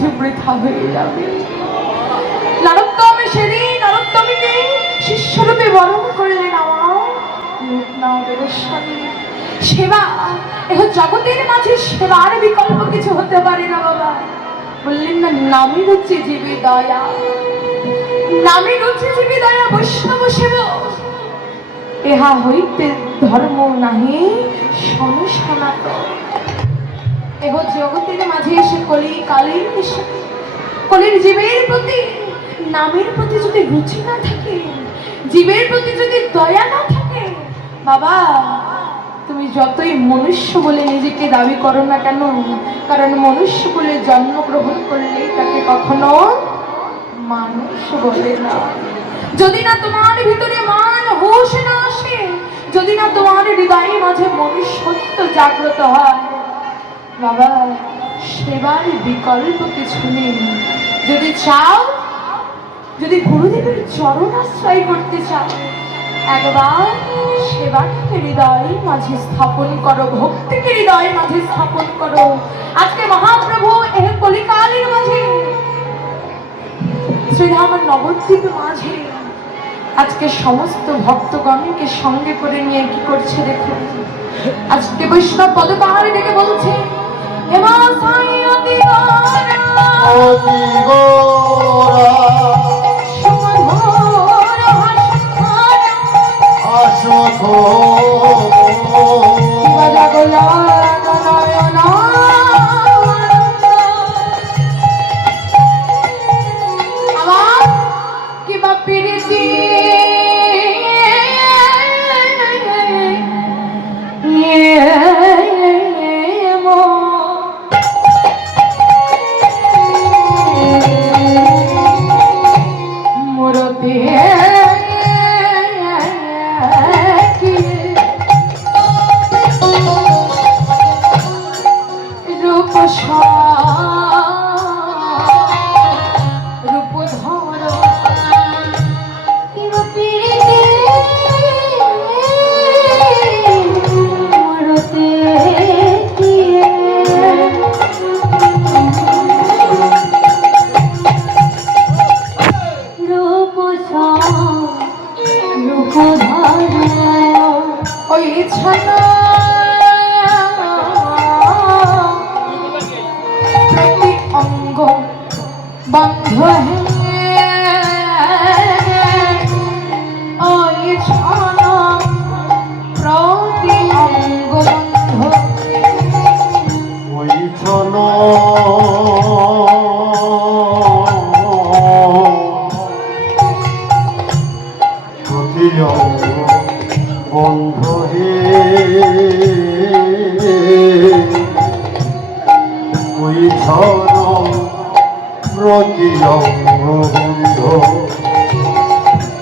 যে বৃথা হয়ে যাবে। নরোত্তম সেদিন নরোত্তমীকে শিষ্যরূপে বরণ করলেন আমার লোকনাথ গোস্বামী। সেবা এহ জগতের মাঝে সেবার বিকল্প কিছু হতে পারে না বাবা। বললেন না, নামে রুচি জীবী দয়া, নামে রুচি জীবী দয়া বৈষ্ণব সেব, ইহা হইতে ধর্ম নাহি সনাতন। এহ জগতের মাঝে এসে কলি কালীর কলির জীবের প্রতি, নামের প্রতি যদি রুচি না থাকে, জীবের প্রতি যদি দয়া না থাকে, বাবা তুমি যতই মনুষ্য বলে নিজেকে দাবি করো না কেন, কারণ মনুষ্য বলে জন্মগ্রহণ করলেই তাকে কখনো মানুষ বলে না। যদি না তোমার ভিতরে মান হুঁশ না আসে, যদি না তোমার হৃদয়ে মাঝে মনুষ্যত্ব জাগ্রত হয়, বাবা সেবার বিকল্প কিছু নেই। যদি চাও, যদি গুরুদেবের চরণ আশ্রয় করতে চাও, একবার সেবাটাকে হৃদয় মাঝে স্থাপন করো, ভক্তিকে হৃদয় মাঝে স্থাপন করো। আজকে মহাপ্রভু এই কলিকালের মাঝে, শ্রীধাম নবদ্বীপ মাঝে আজকে সমস্ত ভক্তগণকে সঙ্গে করে নিয়ে কি করছে দেখুন। আজকে বৈষ্ণব পদপাহাড়ে ডেকে বলছে, হেমা সাই অতি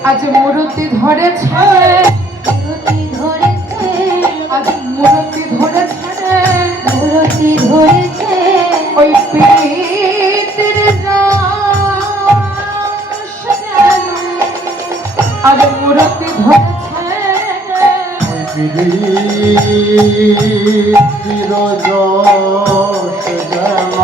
আজ মূর্তি ধরেছে, মূর্তি ধরেছে, আজ মূর্তি ধরেছে, মূর্তি ধরেছে, ওই প্রীতির রস আজ মূর্তি ধরেছে, ওই প্রীতির রস যেন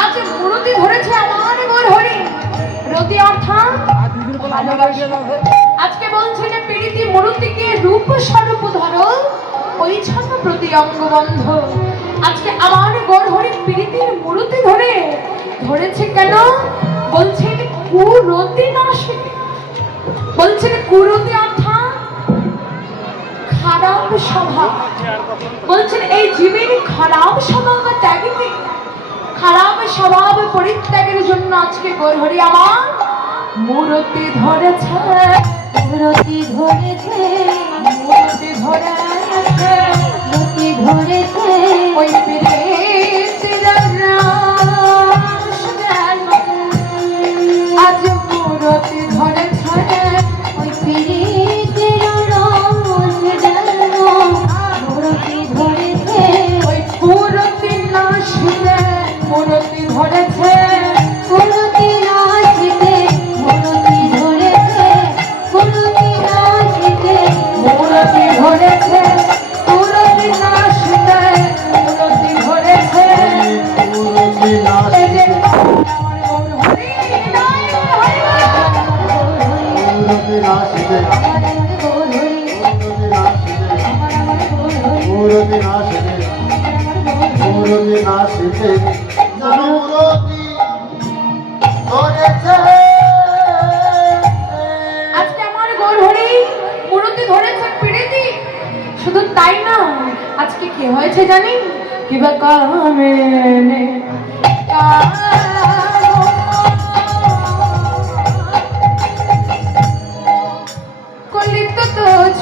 আজ মূর্তি ধরেছে আমার গোর হরি রতি অর্থাৎ আজকে বলছে যে প্রীতি মূর্তিকে রূপ স্বরূপ ধরো, ওই ছন্ন প্রতি অঙ্গবন্ধ। আজকে আমার গোর হরি প্রীতির মূর্তি ধরেছে কেন? বলছে কুরতি নাশে, বলছে কুরতি অর্থাৎ খারাপ স্বভাব। বলছেন এই জীবের খারাপ স্বভাব ত্যাগীতে, খারাপ স্বভাব পরিত্যাগের জন্য আজকে গোরহরি আমার মূর্তি ধরেছে, মূর্তি ধরেছে, মূর্তি ধরেছে, মূর্তি ধরেছে, ওই প্রীতির রস যেন আজ মূর্তি ধরেছে, ওই প্রীতির রস যেন মূর্তি ধরেছে, ওই মূর্তি না শুনে মূর্তি ধরেছে। আজকে আমার গৌরহরি মূর্তি ধরেছে পিড়িতি। শুধু তাই না, আজকে কি হয়েছে জানি? কিবা কামেনে কলিত তোছ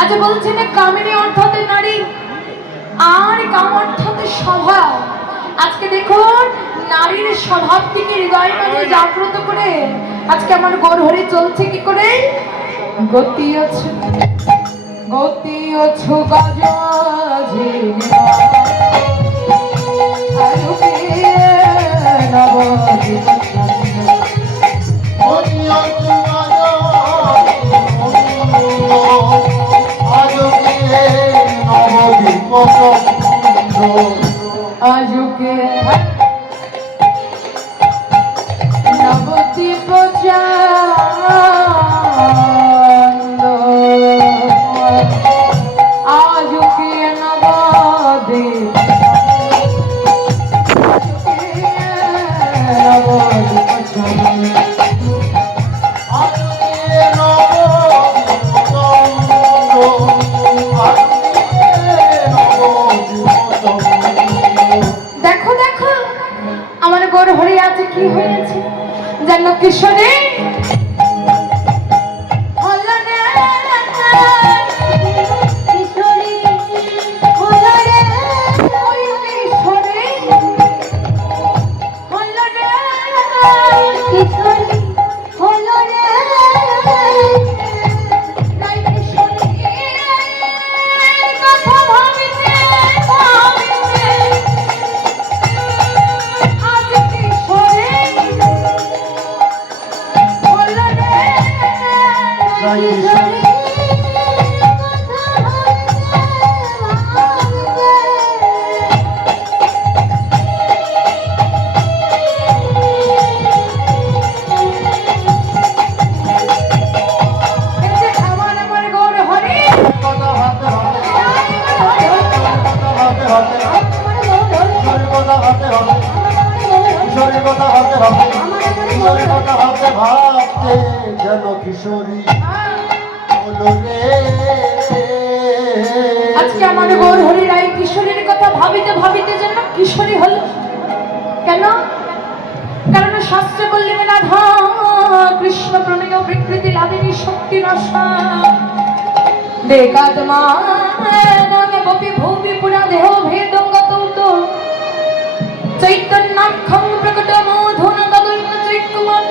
আজ বলছেন কামিনী অর্থাৎ নারী আর কাম অর্থাৎ স্বভাব। আজকে দেখুন নারীর স্বভাবটিকে হৃদয় মাঝে জাগ্রত করে আজকে আমার গৌরহরি চলছে কি করে? গতি আছে গতি অছো গাজে আজকে নবদ্বীপ আজকে নবদ্বীপ গৌরহরি আছে কি হয়েছে জানো? কিশোরী আজকে আমার গৌরহরি রায় কিশোরীর কথা ভাবিতে ভাবিতে যেন কিশোরী হল। কেন? কারণ শাস্ত্র বললেন রাধা কৃষ্ণ প্রণয় বিকৃতি লাদিনী শক্তি নশা দেকাত্মা নামে বপি ভূমি পুরা দেহ ভেদঙ্গত চৈতন্যাক্ষং প্রকট মধুন তদৈন্য চৈকুমার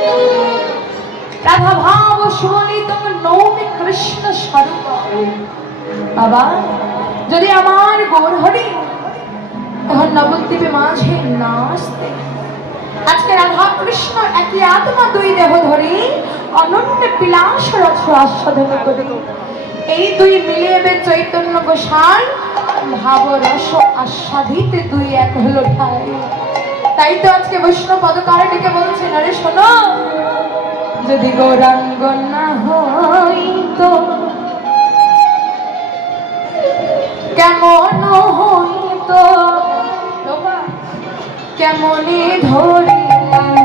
রাধা ভাব সুবলিত নৌমি কৃষ্ণ স্বরূপ। বাবা যদি আমার গৌরহরি তখন নবদ্বীপে মাঝে নাচতে আজকে রাধা কৃষ্ণ একই আত্মা দুই দেহ ধরে অনন্য বিলাস রস আস্বাদন করে। এই দুই মিলিয়ে চৈতন্য গোসাল ভাবরস আস্বাদিতে দুই এক হলো ঠাই। তাই তো আজকে বৈষ্ণব পদকারে ডেকে বলছেন, আরে শোনো, যদি গৌরাঙ্গ না হইতো কেমন হইতো, কেমনে ধরিতাম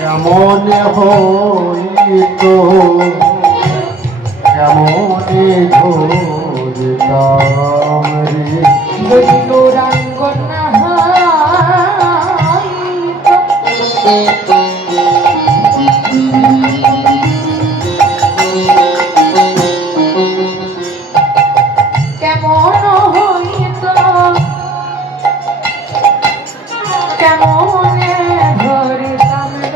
কেমনে হইতো, কেমনে ধরিতাম রে, যদি গৌরাঙ্গ না হইতো কেমন হইতো, কেমনে ধরিতাম রে।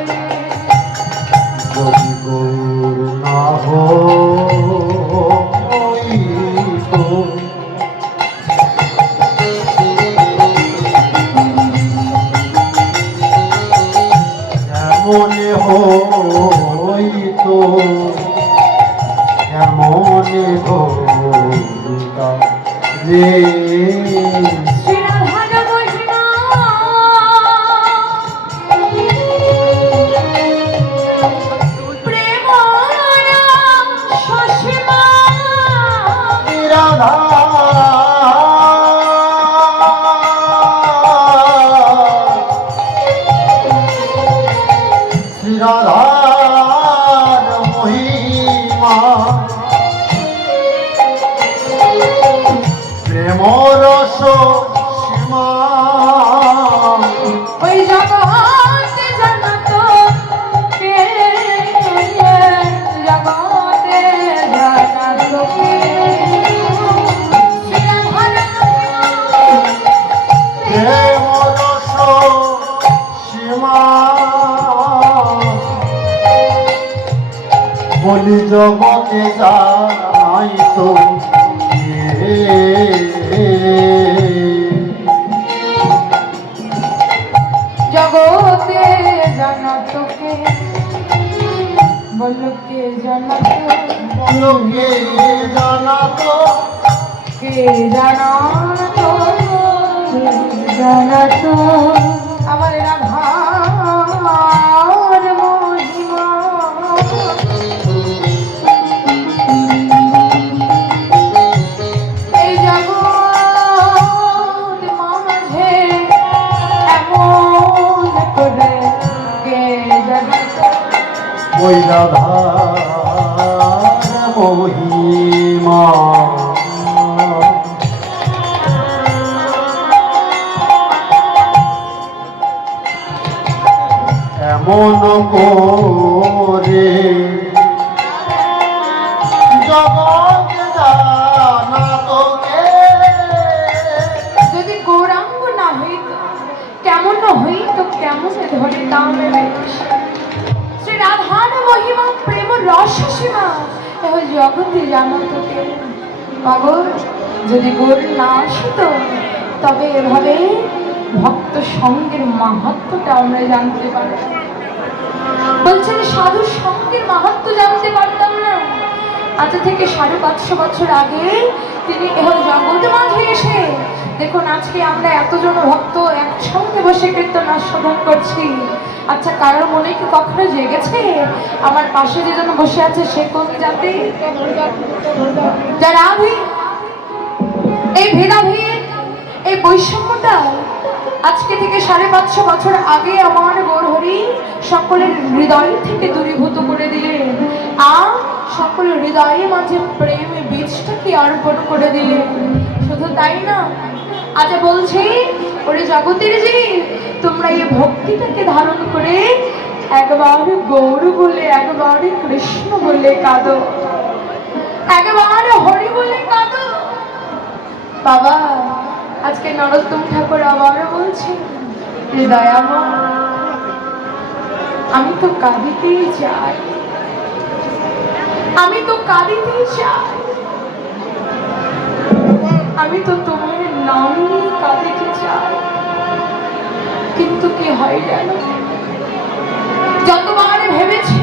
যদি গৌর না হইতো, কেমনে হইতো, কেমনে ধরিতাম রে, রাধার মহিমা প্রেম রস সীমা, ওই জগতে জানত কে, জগতে জানত কে, প্রেম রস সীমা, বলি জগতে জানাই তো জগতে জানত কে, বলো কে জানত, লোকে জানাতো, কে জানত, জানত আমার রাধার মহিমা। এই জগৎ মাঝে এমন করে কে জানত, ওই রাধার মহিমা এমন করে জগৎ জানাতো কে, যদি গৌরাঙ্গ না হইত কেমন হইত, কেমন ধরিতাম রে। শ্রী রাধার মহিমা প্রেম রস সীমা এহ জগতে জানত কে। পাগল, যদি গোর না আসত তবে এভাবে ভক্ত সঙ্গের মাহাত্ম্যটা আমরা জানতে পারতাম। বলছেন সাধু সঙ্গের মাহাত্ম্য জানতে পারতাম না। আজ থেকে 550 বছর আগে তিনি এহ জগৎ মাঝে এসে, দেখুন আজকে আমরা এতজন ভক্ত একসঙ্গে বসে কীর্তন আস্বাদন করছি। আচ্ছা, কারোর মনে কি কখনো জেগেছে আমার পাশে যেজন বসে আছে সে কোন জাতি? যারা আভি এই ভেদাভেদ, এই বৈষম্যটা আজকে থেকে 550 বছর আগে আমার গৌরহরি সকলের হৃদয় থেকে দূরীভূত করে দিলেন, আর সকলের হৃদয়ে মাঝে প্রেমে বীজটাকে অর্পণ করে দিলেন। শুধু তাই না, আজ বলছি ওরে জগতের জীব, তোমরা এই ভক্তিটাকে ধারণ করে একবার গৌর বলে, একবার কৃষ্ণ বলে কাঁদো, একবার হরি বলে কাঁদো। বাবা, আজকে নরোত্তম ঠাকুর আবারও বলছেন, হৃদয়াময় আমি তো কাঁদিতেই চাই, আমি তো কাঁদিতেই চাই, আমি তো তোমার নাম নিয়ে কাঁদিতে চাই। কি হয় জানো? যতবার ভেবেছি,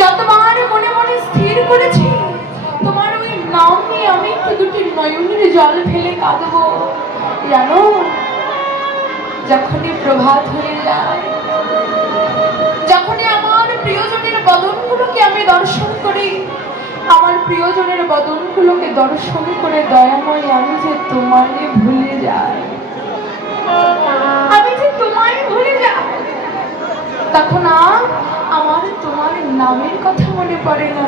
যতবার মনে মনে স্থির করেছি তোমার ওই নাম নিয়ে আমি একটু দুটি নয়নের জল ফেলে কাঁদবো, জানো যখনই প্রভাত হয়ে যায়, যখনই আমার প্রিয়জনের বদনগুলোকে আমি দর্শন করি, আমার প্রিয়জনের বদনগুলোকে দর্শন করে দয়াময় আমি যে তোমায় ভুলে যাই, আমি যে তোমায় ভুলে যাই, তখন আর আমার তোমার নামের কথা মনে পড়ে না।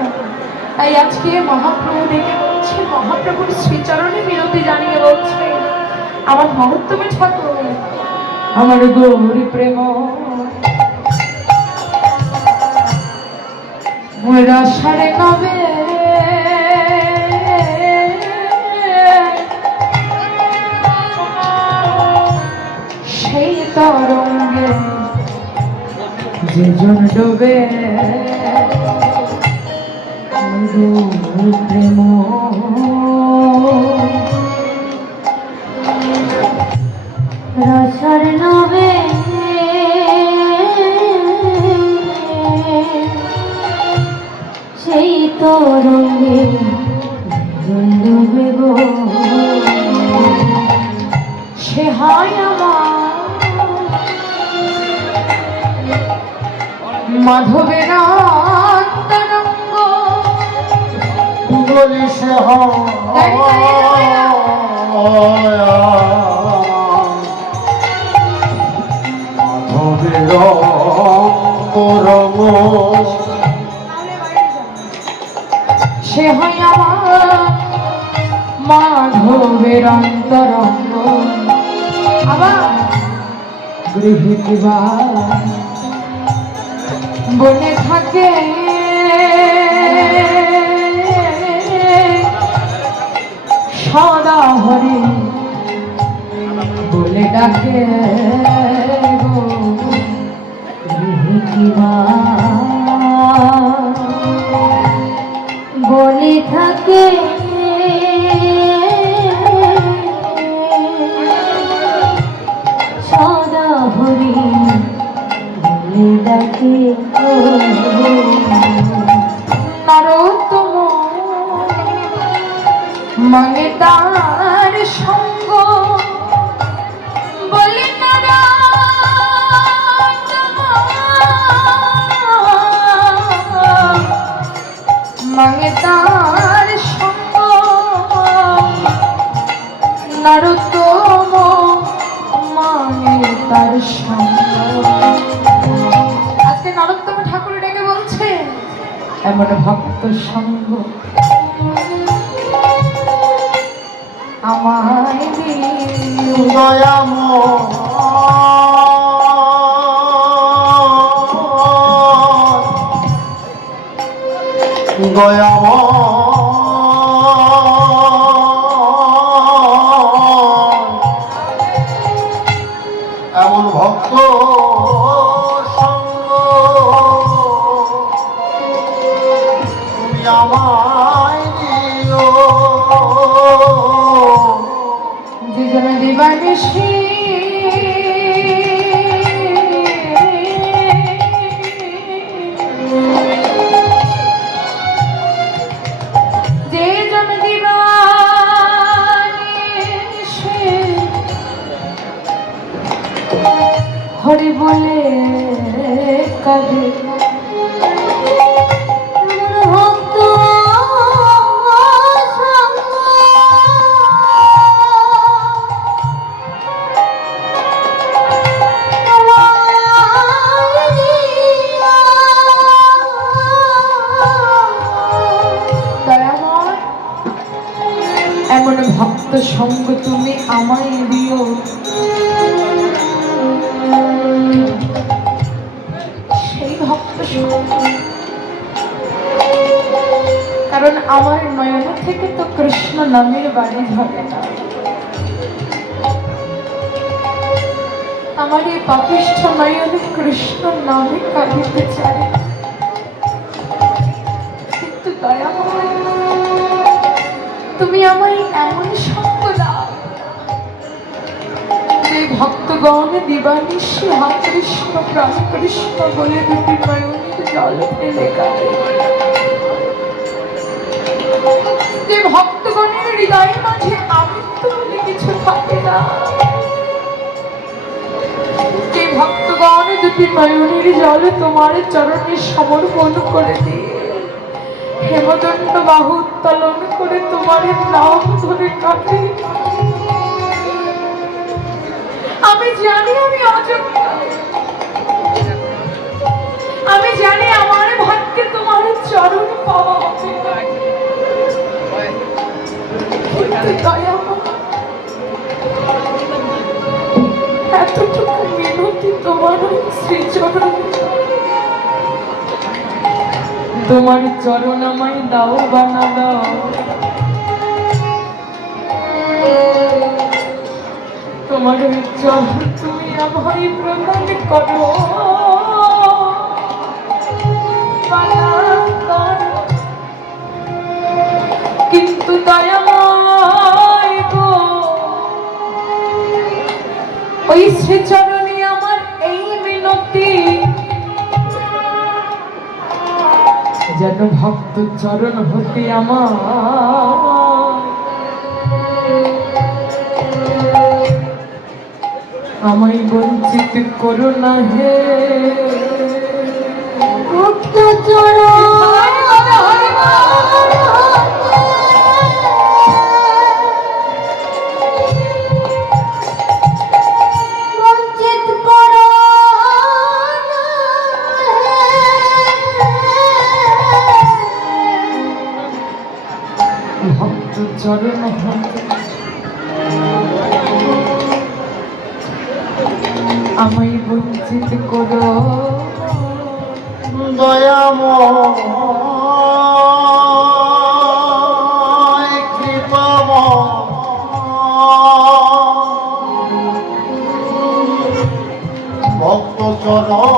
তাই আজকে মহাপ্রভু ডেকে বলছে, মহাপ্রভুর শ্রীচরণে মিনতি জানিয়ে বলছে, আমার মহত্তমে ঠাকুর, আমার গৌরী প্রেম রসারে কবে সেই তরঙ্গে যেজন ডোবে প্রেম রসার নবে সেই তরঙ্গে ডুবে গো, সে হয় আমার মাধবের অন্তরঙ্গ, বলি সে মাধবের অন্তরঙ্গ, সে হয় আমার মাধবের অন্তরঙ্গ। আবার গৃহে কিবা বনে থাকে সদা হরি বলে ডাকে গো, গৃহে কিবা বলে থাকে সদা হরি বলে ডাকে গো। নরোত্তম মনে তার সঙ্গ, বলে মনে তার সঙ্গ, নরোত্তম মানে তার সঙ্গ। আজকে নরোত্তম ঠাকুর ডেকে বলছে, এমন ভক্ত সঙ্গ আমায় দিও এমন ভক্ত সঙ্গ তুমি আমায় দিও, যে যেন দিবানিশি যে জন দিবানিশি হরি বলে কাঁদে, ভক্ত সঙ্গ দয়াময় এমন ভক্ত সঙ্গ তুমি আমায় দিও, সেই ভক্ত সঙ্গ, কারণ আমার নয়ন থেকে তো কৃষ্ণ নামের বাড়ি ঝরে না, আমার এই পাপিষ্ঠ নয়নে কৃষ্ণ নামে কাঁদিতে চায়। কিন্তু দয়াময় তুমি আমায় এমন সঙ্গ দাও যে যে ভক্তগণ দিবানিশি হা কৃষ্ণ প্রাণ কৃষ্ণ বলে দুটি নয়নের জল ফেলে কাঁদে, যে ভক্তগণের হৃদয় মাঝে আমৃত্যু বলে কিছু থাকে না, যে ভক্তগণ দুটি নয়নের জল তোমার চরণে সমর্পণ করে দিয়ে হেমদণ্ড বাহু উত্তোলন করে তোমার নাম ধরে কাঁদে, আমি জানি আমি অযোগ্য, আমি জানি আমার ভাগ্যে তোমার চরণ পাওয়া হবে, কিন্তু দয়া এতটুকু মিনতি তোমার শ্রীচরণ, তোমার চরণ আমায় দাও বানা দাও, তোমার চরণ তুমি আমায় প্রদান করো, কিন্তু দয়াময় গো ওই শ্রীচরণে আমার এই মিনতি, যেন ভক্ত চরণ হতে আমার আমায় বঞ্চিত করো না হে ভক্ত চরণ বঞ্চিত করো না ভক্ত চরণ হতে আমায় বঞ্চিত করো, দয়াময় কৃপাময় ভক্ত চরণ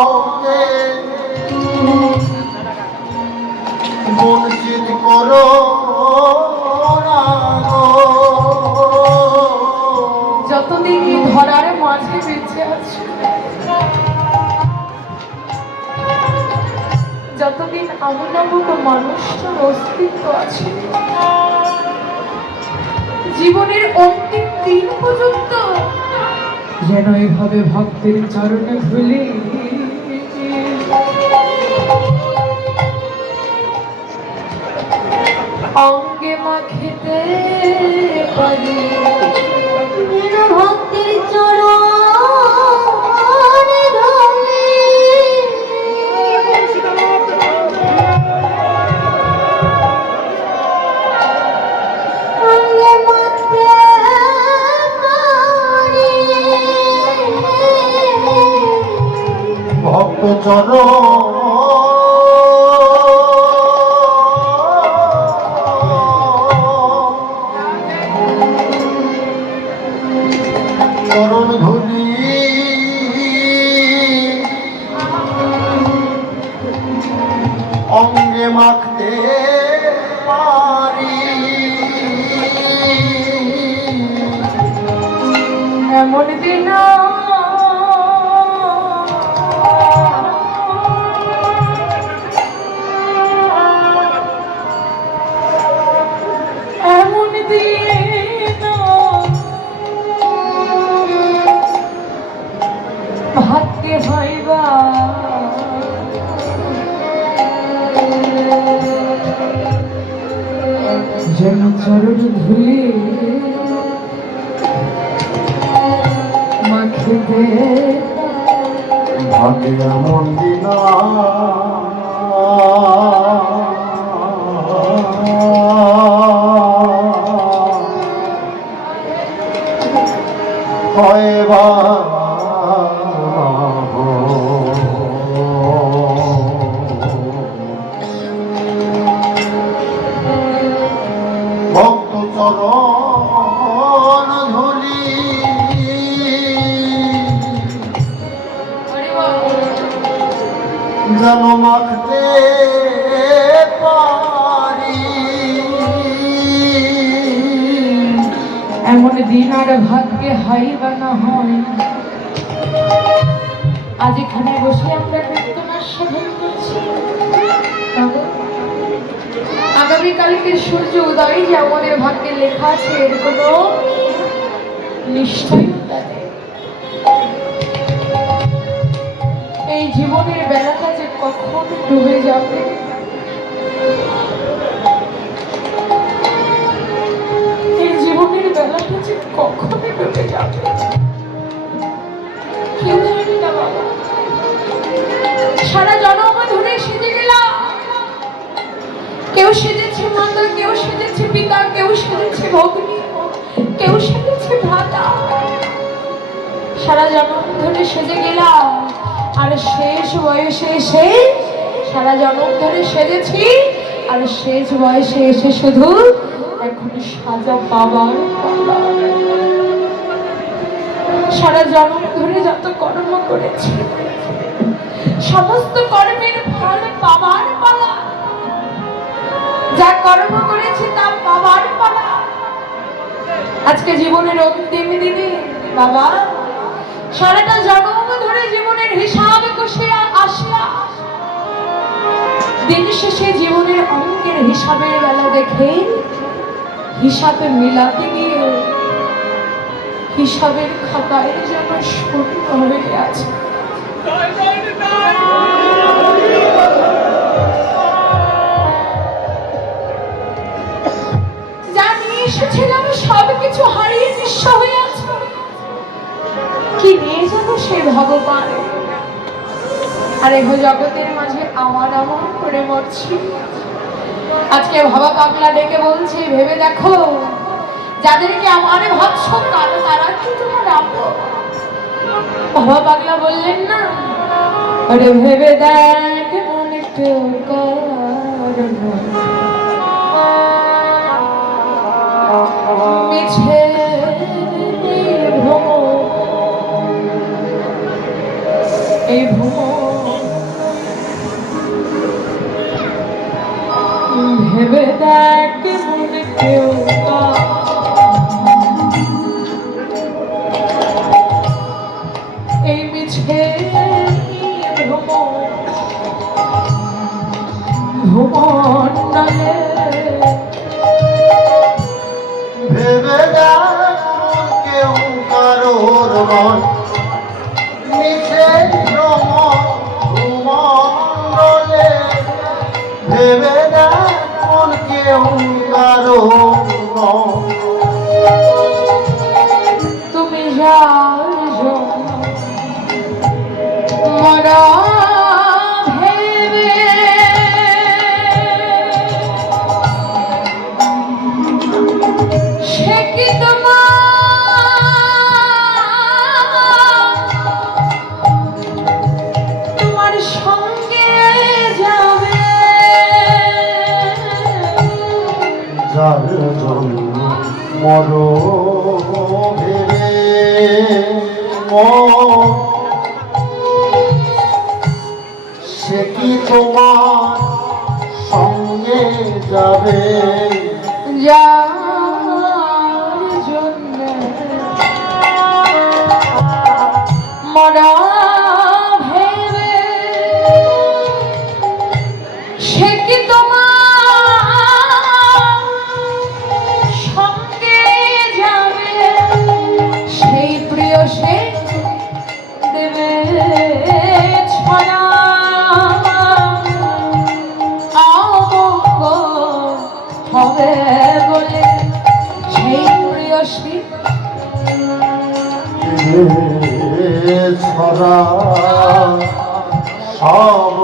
হতে বঞ্চিত করো না গো। যতদিন এই ধরার মাঝে বেঁচে আছি, যতদিন আমি নামক মানুষটার অস্তিত্ব আছে, জীবনের অন্তিম দিন পর্যন্ত যেন এভাবে ভক্তের চরণে ধুলি অঙ্গে মাখিতে পারি, ভক্তির চরণ ধরে অঙ্গে মাখতে পারি, ভক্ত চরণ চরণ ধুলি অঙ্গে মাখতে পারি, এমন দিন এমন দিন ভাগ্যে হইবা যেন চরণ ধুলি মাখিতে ভাগ্যে এমন দিন হয় বা ভক্ত চরণ ধুলি যেন মাখতে পারি, এমন এমন দিন আর ভাগ্যে হয় বা না হয়, আজ এখানে বসে আমরা কীর্তনার সাধন করছি। আগামীকালকে সূর্য উদয় যে আমাদের ভাগ্যে লেখা আছে, এর কোনো নিশ্চয়তা নেই। এই জীবনের বেলাটা যে কখন ডুবে যাবে, এই জীবনের বেলাটা যে কখনই ডুবে যাবে কেউ জানি না বাবা। সারা জন্ম ধরে সেজে গেলাম, কেউ সেজেছে মাতা, কেউ সেজেছে পিতা, কেউ সেজেছে ভগ্নী, কেউ সেজেছে ভ্রাতা। সারা জন্ম ধরে সেজে গেলাম, আর শেষ বয়সে এসে সারা জন্ম ধরে সেজেছি, আর শেষ বয়সে এসে শুধু এখন সাজা পাবার পালা। সারা জন্ম ধরে যত কর্ম করেছি, সমস্ত কর্মের ফল পাবার পালা। যা কর্ম করেছি তা পাবার পালা। আজকে জীবনের অন্তিম দিনে বাবা, সারাটা জন্ম ধরে জীবনের হিসাব কষিয়া আসিয়া দিন শেষে জীবনের অঙ্কের হিসাবের বেলা দেখে হিসাবে মিলাতে গিয়ে হিসাবের খাতায় যেন শূন্য হয়ে আছে। যা নিয়ে এসেছিলাম সবকিছু হারিয়ে নিঃস্ব হয়ে আছে। কি নিয়ে যাবো সেই ভগবান, আর এহ জগতের মাঝে আমার আমার করে মরছি। আজকে ভাবা পাগলা ডেকে বলছে, ভেবে দেখো যাদেরকে আমার ভাবছো কাল তারা কি তোমার আপন। ভাবা পাগলা বললেন না, আরে ভেবে দেখ মনে কেউ মিছে এই ভেবে দেখ মনে কেউ এই মিছে ভ্রমণে ভেবে দেখ কেউ কারোর মন মিছে ভ্রমণে। ভেবে দেখ কেউ কারোর মন। তুমি যার জন্য মরা ভেবে সে কি তোমার সঙ্গে যাবে। যার জন্য মর ভেবে সে কি তোমার সঙ্গে যাবে। যার জন্য মরা ভেবে সে কি তোমার সঙ্গে যাবে। সেই প্রিয় সে দেবে ছড়া হবে বলে সেই প্রিয়সী ছড়া সব